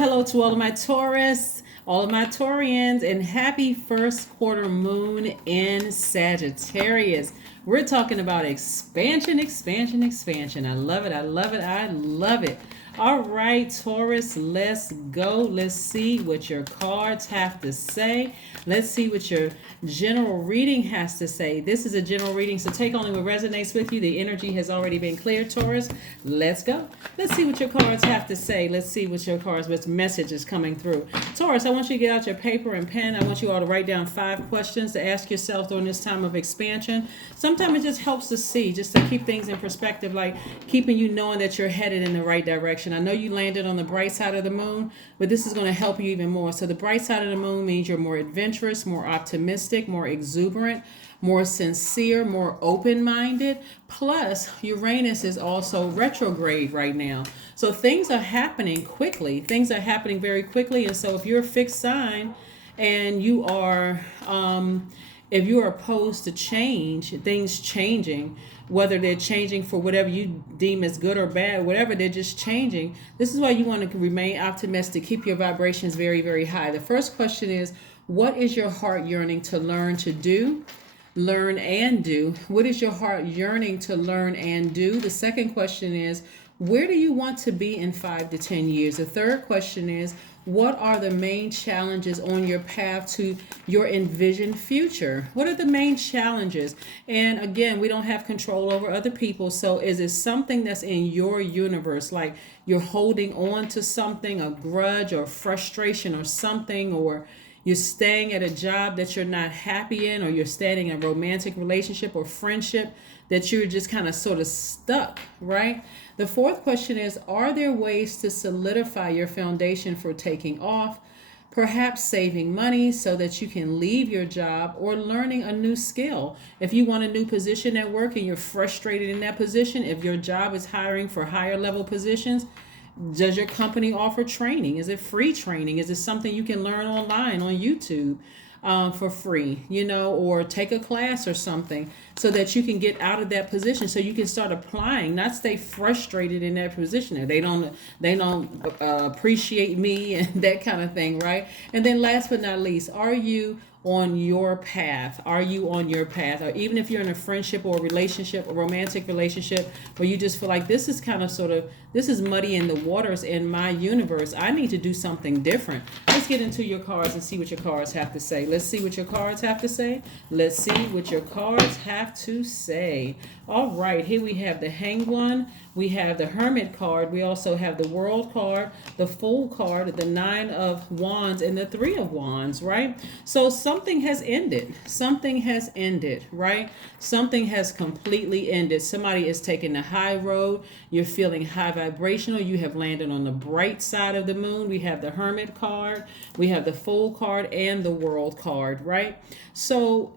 Hello to all of my Taurus, all of my Taurians, and happy first quarter moon in Sagittarius. We're talking about expansion, expansion, expansion. I love it. I love it. I love it. All right, Taurus, let's go. Let's see what your cards have to say. Let's see what your general reading has to say. This is a general reading, so take only what resonates with you. The energy has already been cleared, Taurus. Let's go. Let's see what your cards have to say. Let's see what your cards, what message is coming through. Taurus, I want you to get out your paper and pen. I want you all to write down 5 questions to ask yourself during this time of expansion. Sometimes it just helps to see, just to keep things in perspective, like keeping you knowing that you're headed in the right direction. I know you landed on the bright side of the moon, but this is going to help you even more. So the bright side of the moon means you're more adventurous, more optimistic, more exuberant, more sincere, more open-minded. Plus, Uranus is also retrograde right now. So things are happening quickly. Things are happening very quickly. And so if you're a fixed sign and you are, if you are opposed to change, things changing, whether they're changing for whatever you deem as good or bad, whatever, they're just changing. This is why you want to remain optimistic, keep your vibrations very, very high. The first question is, what is your heart yearning to learn to do? Learn and do. What is your heart yearning to learn and do? The second question is, where do you want to be in 5 to 10 years? The third question is, what are the main challenges on your path to your envisioned future? What are the main challenges? And again, we don't have control over other people. So is it something that's in your universe? Like you're holding on to something, a grudge or frustration or something, or you're staying at a job that you're not happy in, or you're staying in a romantic relationship or friendship that you're just kind of sort of stuck, right? The fourth question is, are there ways to solidify your foundation for taking off? Perhaps saving money so that you can leave your job or learning a new skill. If you want a new position at work and you're frustrated in that position, if your job is hiring for higher level positions, does your company offer training? Is it free training? Is it something you can learn online on YouTube for free, or take a class or something so that you can get out of that position, so you can start applying, not stay frustrated in that position. They don't appreciate me and that kind of thing, right? And then last but not least, are you on your path? Are you on your path? Or even if you're in a friendship or a relationship, a romantic relationship, where you just feel like this is kind of this is muddy in the waters in my universe. I need to do something different. Let's get into your cards and see what your cards have to say. Let's see what your cards have to say. Let's see what your cards have to say. All right, here we have the Hanged One. We have the Hermit card. We also have the World card, the Fool card, the 9 of Wands, and the 3 of Wands, right? So something has ended. Something has ended, right? Something has completely ended. Somebody is taking the high road. You're feeling high vibrational. You have landed on the bright side of the moon. We have the Hermit card. We have the Fool card and the World card, right? So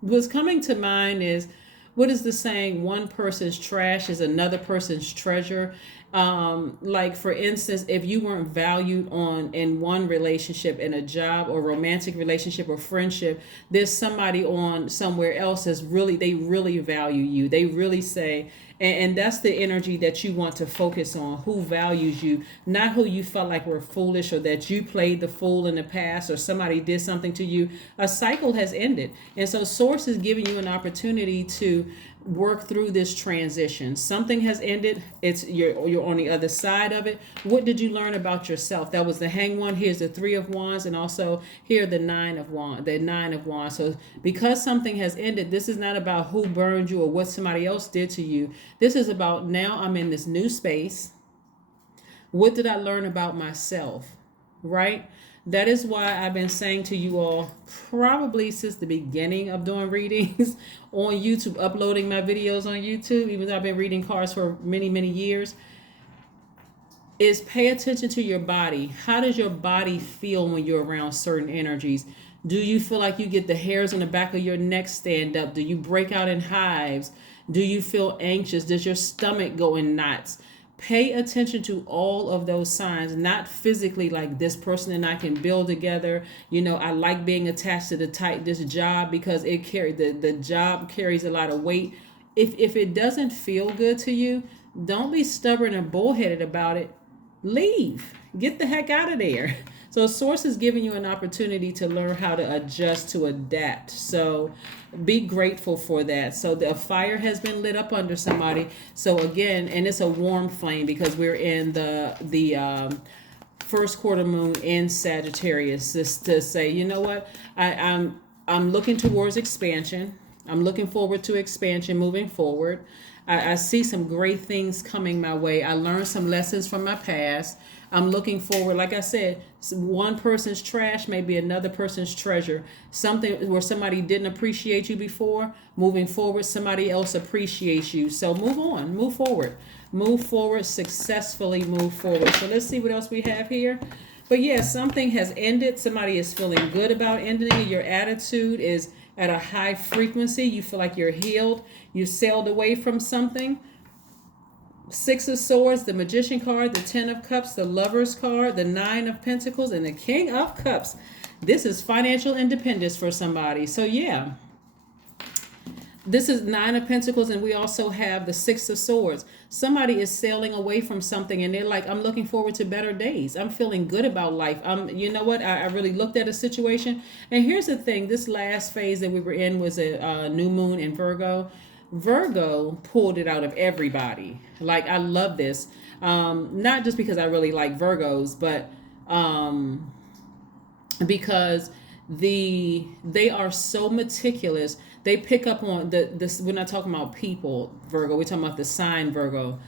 what's coming to mind is, what is the saying? One person's trash is another person's treasure. Like for instance, if you weren't valued in one relationship, in a job or romantic relationship or friendship, there's somebody on somewhere else they really value you. They really say, and that's the energy that you want to focus on. Who values you, not who you felt like were foolish or that you played the fool in the past or somebody did something to you. A cycle has ended. And so Source is giving you an opportunity to work through this transition. Something has ended. You're on the other side of it. What did you learn about yourself? That was the Hanged One. Here's the 3 of Wands, and also here the 9 of Wands. So because something has ended, this is not about who burned you or what somebody else did to you. This is about, now I'm in this new space. What did I learn about myself? Right? That is why I've been saying to you all, probably since the beginning of doing readings on YouTube, uploading my videos on YouTube, even though I've been reading cards for many, many years, is pay attention to your body. How does your body feel when you're around certain energies? Do you feel like you get the hairs on the back of your neck stand up? Do you break out in hives? Do you feel anxious? Does your stomach go in knots? Pay attention to all of those signs, not physically like this person and I can build together. I like being attached to this job because the job carries a lot of weight. If it doesn't feel good to you, don't be stubborn and bullheaded about it. Leave. Get the heck out of there. So source is giving you an opportunity to learn how to adjust, to adapt. So be grateful for that. So the fire has been lit up under somebody. So again, and it's a warm flame because we're in the first quarter moon in Sagittarius. Just to say, you know what, I'm looking towards expansion. I'm looking forward to expansion moving forward. I see some great things coming my way. I learned some lessons from my past. I'm looking forward. Like I said, one person's trash may be another person's treasure. Something where somebody didn't appreciate you before, moving forward, somebody else appreciates you. So move on, move forward, successfully move forward. So let's see what else we have here. But yeah, something has ended. Somebody is feeling good about ending it. Your attitude is at a high frequency. You feel like you're healed. You sailed away from something. Six of Swords, the Magician card, the Ten of Cups, the Lover's card, the Nine of Pentacles, and the King of Cups. This is financial independence for somebody. So yeah, this is Nine of Pentacles, and we also have the Six of Swords. Somebody is sailing away from something, and they're like, I'm looking forward to better days. I'm feeling good about life. You know what? I really looked at a situation. And here's the thing. This last phase that we were in was a new moon in Virgo. Virgo pulled it out of everybody. Like, I love this. Not just because I really like Virgos, but because they are so meticulous. They pick up on this. We're not talking about people, Virgo. We're talking about the sign Virgo.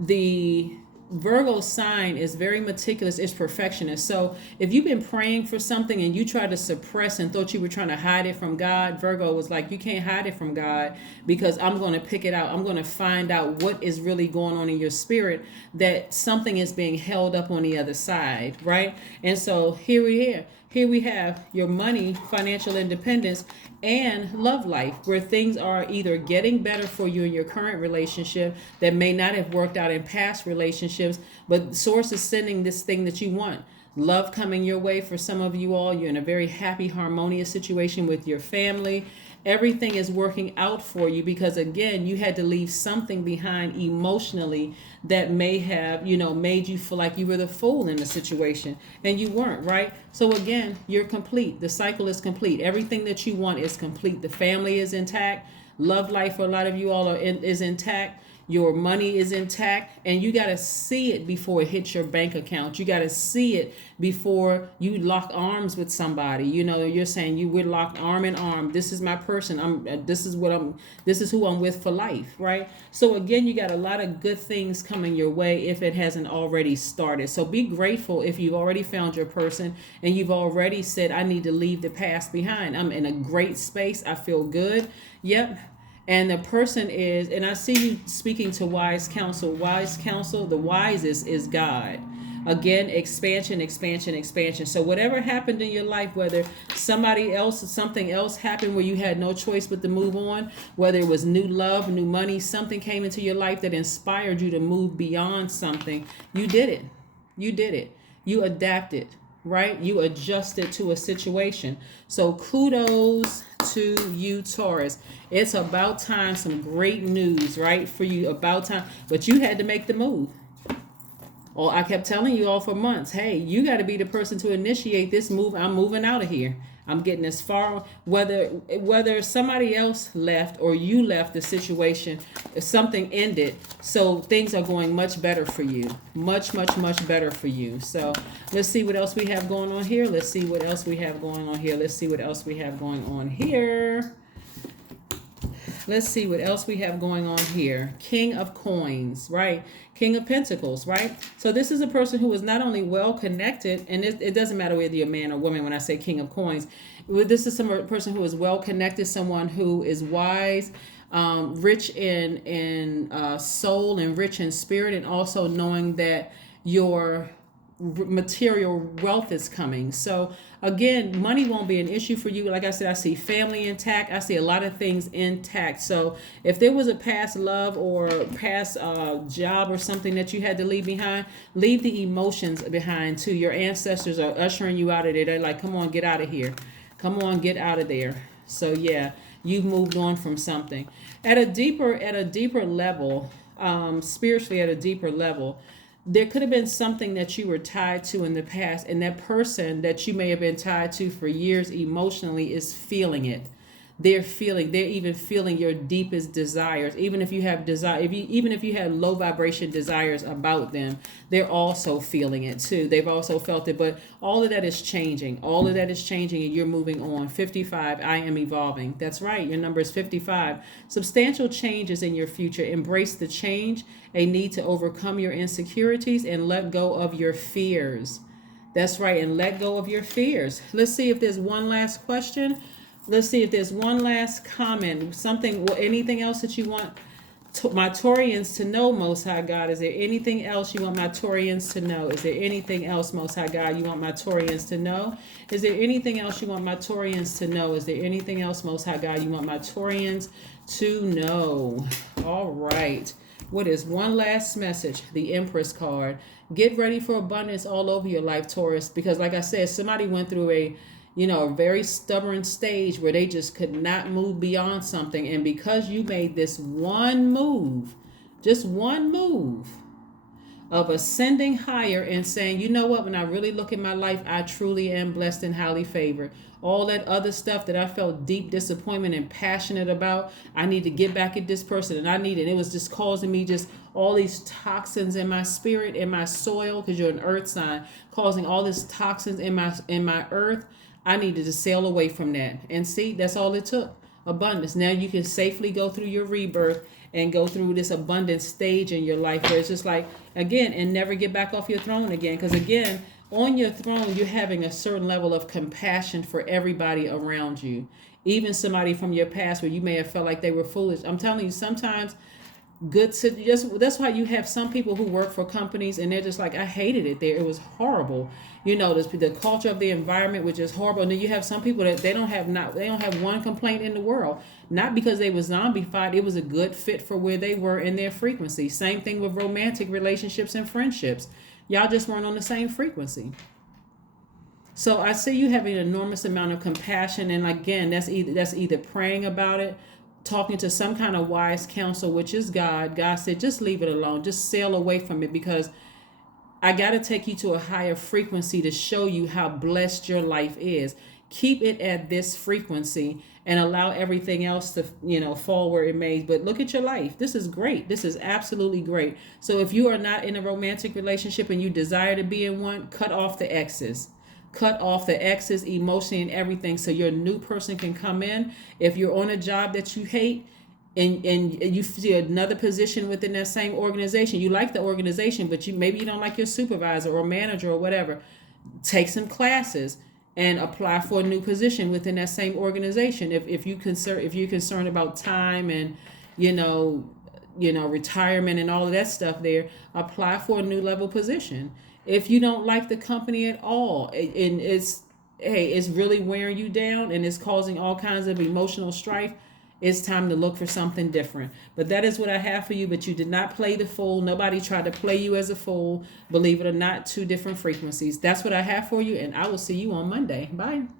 The Virgo sign is very meticulous. It's perfectionist. So if you've been praying for something and you try to suppress and thought you were trying to hide it from God, Virgo was like, you can't hide it from God, because I'm going to pick it out. I'm going to find out what is really going on in your spirit, that something is being held up on the other side, right? And so here we have your money, financial independence, and love life, where things are either getting better for you in your current relationship that may not have worked out in past relationships, but source is sending this thing that you want. Love coming your way for some of you all. You're in a very happy, harmonious situation with your family. Everything is working out for you because, again, you had to leave something behind emotionally that may have, made you feel like you were the fool in the situation, and you weren't, right? So again, you're complete. The cycle is complete. Everything that you want is complete. The family is intact. Love life for a lot of you all is intact. Your money is intact, and you got to see it before it hits your bank account. You got to see it before you lock arms with somebody. You're saying we're locked arm in arm. This is my person. This is who I'm with for life, right? So again, you got a lot of good things coming your way if it hasn't already started. So be grateful if you've already found your person and you've already said, I need to leave the past behind. I'm in a great space. I feel good. Yep. And the person is, and I see you speaking to wise counsel. Wise counsel, the wisest is God. Again, expansion. So whatever happened in your life, whether something else happened where you had no choice but to move on, whether it was new love, new money, something came into your life that inspired you to move beyond something, you did it. You adapted, right? You adjusted to a situation. So kudos to you, Taurus. It's about time. Some great news, right? For you, about time. But you had to make the move. Well, I kept telling you all for months, hey, you got to be the person to initiate this move. I'm moving out of here. I'm getting as far, whether somebody else left or you left the situation, something ended. So things are going much better for you. Much better for you. So let's see what else we have going on here. Let's see what else we have going on here. Let's see what else we have going on here. Let's see what else we have going on here. King of Coins, right? King of Pentacles, right? So this is a person who is not only well connected, and it doesn't matter whether you're a man or woman when I say King of Coins. This is some person who is well connected, someone who is wise, rich in soul and rich in spirit, and also knowing that your material wealth is coming. So again, money won't be an issue for you. Like I said, I see family intact. I see a lot of things intact. So if there was a past love or past job or something that you had to leave behind, leave the emotions behind too. Your ancestors are ushering you out of there. They're like, come on, get out of here. Come on, get out of there. So yeah, you've moved on from something. At a deeper level, spiritually at a deeper level, there could have been something that you were tied to in the past, and that person that you may have been tied to for years emotionally is feeling it. They're even feeling your deepest desires. Even if you have desire, even if you have low vibration desires about them, they're also feeling it too. They've also felt it. But all of that is changing. All of that is changing, and you're moving on. 55, I am evolving. That's right. Your number is 55. Substantial changes in your future. Embrace the change, a need to overcome your insecurities and let go of your fears. That's right, and let go of your fears. Let's see if there's one last question. Let's see if there's one last comment, something, anything else that you want my Taurians to know, Most High God. Is there anything else you want my Taurians to know? Is there anything else, Most High God, you want my Taurians to know? Is there anything else you want my Taurians to know? Is there anything else, Most High God, you want my Taurians to know? All right. What is one last message? The Empress card. Get ready for abundance all over your life, Taurus, because like I said, somebody went through a very stubborn stage where they just could not move beyond something. And because you made this one move, just one move of ascending higher and saying, you know what, when I really look at my life, I truly am blessed and highly favored. All that other stuff that I felt deep disappointment and passionate about, I need to get back at this person, and it was just causing me just all these toxins in my spirit, in my soil, because you're an earth sign, causing all these toxins in my earth. I needed to sail away from that. And see, that's all it took. Abundance. Now you can safely go through your rebirth and go through this abundance stage in your life where it's just like, again, and never get back off your throne again. Because again, on your throne, you're having a certain level of compassion for everybody around you. Even somebody from your past where you may have felt like they were foolish. I'm telling you, sometimes that's why you have some people who work for companies and they're just like, I hated it there. It was horrible. The culture of the environment was just horrible. And then you have some people that they don't have one complaint in the world. Not because they were zombified. It was a good fit for where they were in their frequency. Same thing with romantic relationships and friendships. Y'all just weren't on the same frequency. So I see you having an enormous amount of compassion. And again, that's either praying about it, talking to some kind of wise counsel, which is God. God said, just leave it alone. Just sail away from it, because I got to take you to a higher frequency to show you how blessed your life is. Keep it at this frequency and allow everything else to, fall where it may. But look at your life. This is great. This is absolutely great. So if you are not in a romantic relationship and you desire to be in one, cut off the exes. Cut off the exes emotionally and everything so your new person can come in. If you're on a job that you hate and you see another position within that same organization, you like the organization, but maybe you don't like your supervisor or manager or whatever, take some classes and apply for a new position within that same organization. If you're concerned about time and retirement and all of that stuff there, apply for a new level position. If you don't like the company at all and it's really wearing you down and it's causing all kinds of emotional strife, it's time to look for something different. But that is what I have for you. But you did not play the fool. Nobody tried to play you as a fool. Believe it or not, two different frequencies. That's what I have for you, and I will see you on Monday. Bye.